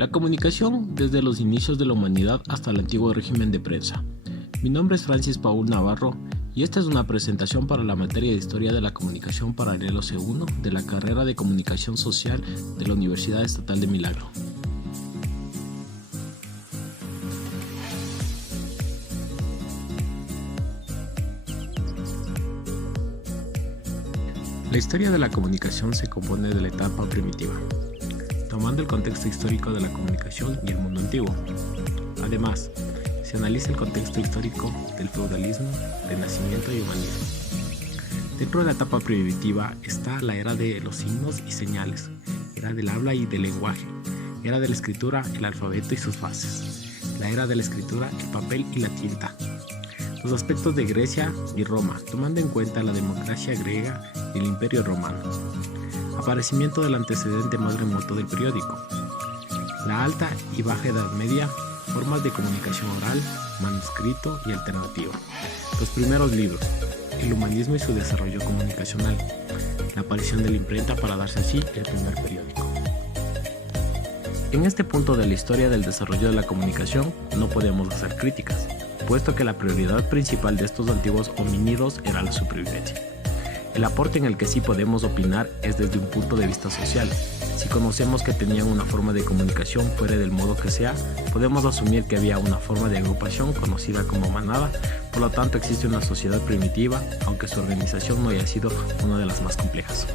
La comunicación desde los inicios de la humanidad hasta el antiguo régimen de prensa. Mi nombre es Francis Paul Navarro y esta es una presentación para la materia de Historia de la Comunicación Paralelo C1 de la carrera de Comunicación Social de la Universidad Estatal de Milagro. La historia de la comunicación se compone de la etapa primitiva, tomando el contexto histórico de la comunicación y el mundo antiguo. Además, se analiza el contexto histórico del feudalismo, renacimiento y humanismo. Dentro de la etapa primitiva está la era de los signos y señales, era del habla y del lenguaje, era de la escritura, el alfabeto y sus fases, la era de la escritura, el papel y la tinta. Los aspectos de Grecia y Roma, tomando en cuenta la democracia griega y el imperio romano. Aparecimiento del antecedente más remoto del periódico. La alta y baja edad media, formas de comunicación oral, manuscrito y alternativa. Los primeros libros, el humanismo y su desarrollo comunicacional. La aparición de la imprenta para darse así el primer periódico. En este punto de la historia del desarrollo de la comunicación no podemos hacer críticas, puesto que la prioridad principal de estos antiguos homínidos era la supervivencia. El aporte en el que sí podemos opinar es desde un punto de vista social. Si conocemos que tenían una forma de comunicación fuera del modo que sea, podemos asumir que había una forma de agrupación conocida como manada, por lo tanto existe una sociedad primitiva, aunque su organización no haya sido una de las más complejas.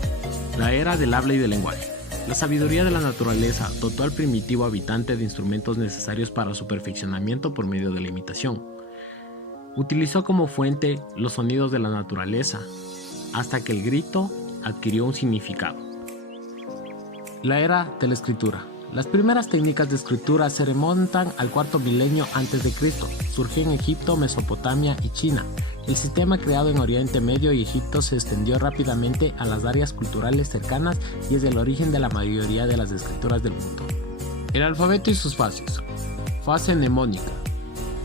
La era del habla y del lenguaje. La sabiduría de la naturaleza dotó al primitivo habitante de instrumentos necesarios para su perfeccionamiento por medio de la imitación. Utilizó como fuente los sonidos de la naturaleza, hasta que el grito adquirió un significado. La era de la escritura. Las primeras técnicas de escritura se remontan al cuarto milenio antes de Cristo. Surgió en Egipto, Mesopotamia y China. El sistema creado en Oriente Medio y Egipto se extendió rápidamente a las áreas culturales cercanas y es el origen de la mayoría de las escrituras del mundo. El alfabeto y sus fases. Fase mnemónica.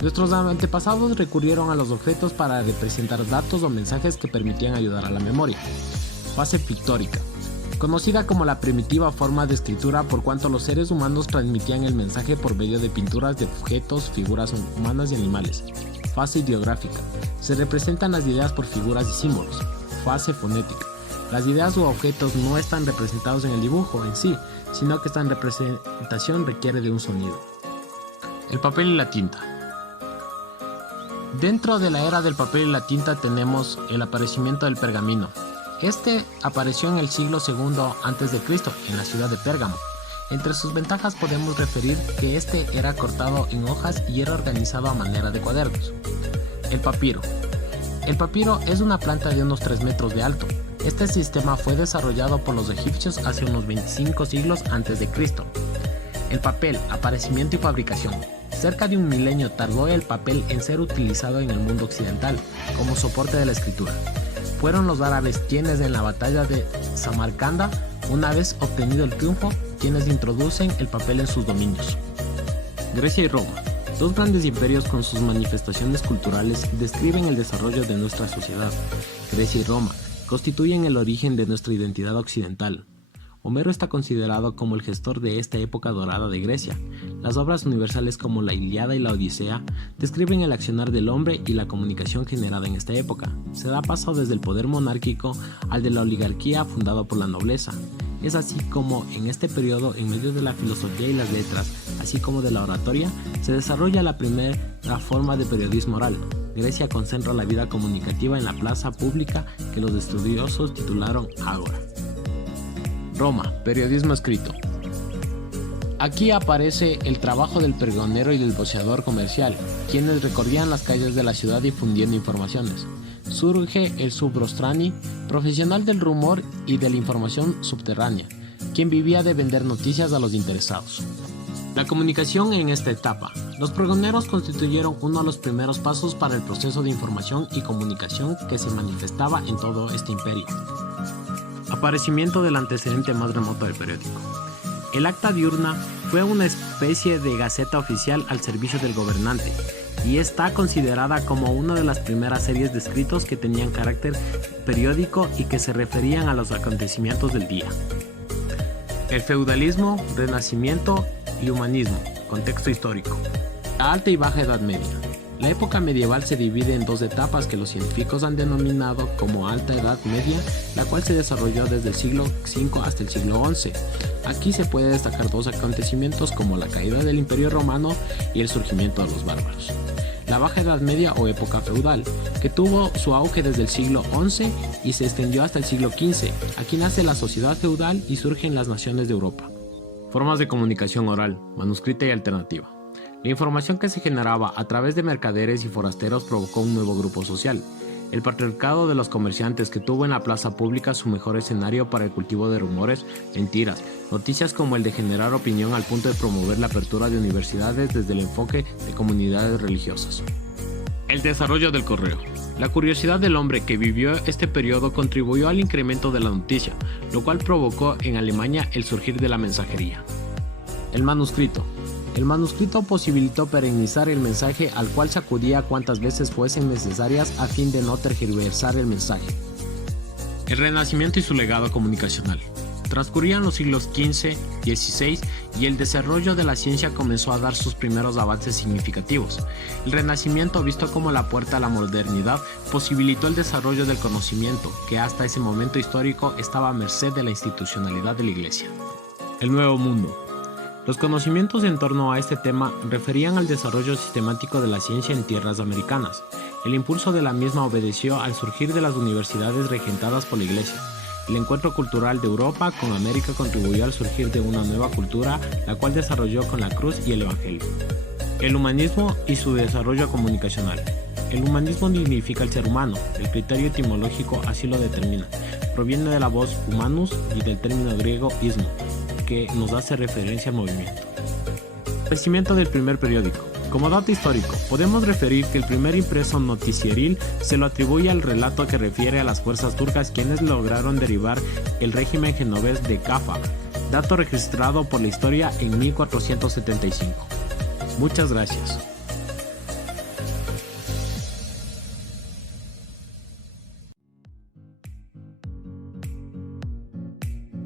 Nuestros antepasados recurrieron a los objetos para representar datos o mensajes que permitían ayudar a la memoria. Fase pictórica, conocida como la primitiva forma de escritura por cuanto los seres humanos transmitían el mensaje por medio de pinturas de objetos, figuras humanas y animales. Fase ideográfica, se representan las ideas por figuras y símbolos. Fase fonética, las ideas u objetos no están representados en el dibujo en sí, sino que esta representación requiere de un sonido. El papel y la tinta. Dentro de la era del papel y la tinta tenemos el aparecimiento del pergamino. Este apareció en el siglo II a.C. en la ciudad de Pérgamo. Entre sus ventajas podemos referir que este era cortado en hojas y era organizado a manera de cuadernos. El papiro. El papiro es una planta de unos 3 metros de alto. Este sistema fue desarrollado por los egipcios hace unos 25 siglos antes de Cristo. El papel, aparecimiento y fabricación. Cerca de un milenio tardó el papel en ser utilizado en el mundo occidental como soporte de la escritura. Fueron los árabes quienes en la batalla de Samarcanda, una vez obtenido el triunfo, quienes introducen el papel en sus dominios. Grecia y Roma, dos grandes imperios con sus manifestaciones culturales, describen el desarrollo de nuestra sociedad. Grecia y Roma constituyen el origen de nuestra identidad occidental. Homero está considerado como el gestor de esta época dorada de Grecia. Las obras universales como la Ilíada y la Odisea describen el accionar del hombre y la comunicación generada en esta época. Se da paso desde el poder monárquico al de la oligarquía fundado por la nobleza. Es así como en este periodo, en medio de la filosofía y las letras, así como de la oratoria, se desarrolla la primera forma de periodismo oral. Grecia concentra la vida comunicativa en la plaza pública que los estudiosos titularon Ágora. Roma, periodismo escrito. Aquí aparece el trabajo del pregonero y del voceador comercial, quienes recorrían las calles de la ciudad difundiendo informaciones. Surge el subrostrani, profesional del rumor y de la información subterránea, quien vivía de vender noticias a los interesados. La comunicación en esta etapa. Los pregoneros constituyeron uno de los primeros pasos para el proceso de información y comunicación que se manifestaba en todo este imperio. Aparecimiento del antecedente más remoto del periódico. El acta diurna fue una especie de gaceta oficial al servicio del gobernante y está considerada como una de las primeras series de escritos que tenían carácter periódico y que se referían a los acontecimientos del día. El feudalismo, renacimiento y humanismo, contexto histórico. La Alta y Baja Edad Media. La época medieval se divide en dos etapas que los científicos han denominado como Alta Edad Media, la cual se desarrolló desde el siglo V hasta el siglo XI. Aquí se puede destacar dos acontecimientos como la caída del Imperio Romano y el surgimiento de los bárbaros. La Baja Edad Media o época feudal, que tuvo su auge desde el siglo XI y se extendió hasta el siglo XV. Aquí nace la sociedad feudal y surgen las naciones de Europa. Formas de comunicación oral, manuscrita y alternativa. La información que se generaba a través de mercaderes y forasteros provocó un nuevo grupo social. El patriarcado de los comerciantes, que tuvo en la plaza pública su mejor escenario para el cultivo de rumores, mentiras, noticias como el de generar opinión al punto de promover la apertura de universidades desde el enfoque de comunidades religiosas. El desarrollo del correo. La curiosidad del hombre que vivió este periodo contribuyó al incremento de la noticia, lo cual provocó en Alemania el surgir de la mensajería. El manuscrito. El manuscrito posibilitó perennizar el mensaje, al cual se acudía cuantas veces fuesen necesarias a fin de no tergiversar el mensaje. El Renacimiento y su legado comunicacional. Transcurrían los siglos XV, XVI y el desarrollo de la ciencia comenzó a dar sus primeros avances significativos. El Renacimiento, visto como la puerta a la modernidad, posibilitó el desarrollo del conocimiento, que hasta ese momento histórico estaba a merced de la institucionalidad de la Iglesia. El Nuevo Mundo. Los conocimientos en torno a este tema referían al desarrollo sistemático de la ciencia en tierras americanas. El impulso de la misma obedeció al surgir de las universidades regentadas por la Iglesia. El encuentro cultural de Europa con América contribuyó al surgir de una nueva cultura, la cual desarrolló con la cruz y el Evangelio. El humanismo y su desarrollo comunicacional. El humanismo dignifica al ser humano, el criterio etimológico así lo determina. Proviene de la voz humanus y del término griego ismo, que nos hace referencia al movimiento. Crecimiento del primer periódico. Como dato histórico, podemos referir que el primer impreso noticieril se lo atribuye al relato que refiere a las fuerzas turcas, quienes lograron derribar el régimen genovés de Caffa, dato registrado por la historia en 1475. Muchas gracias.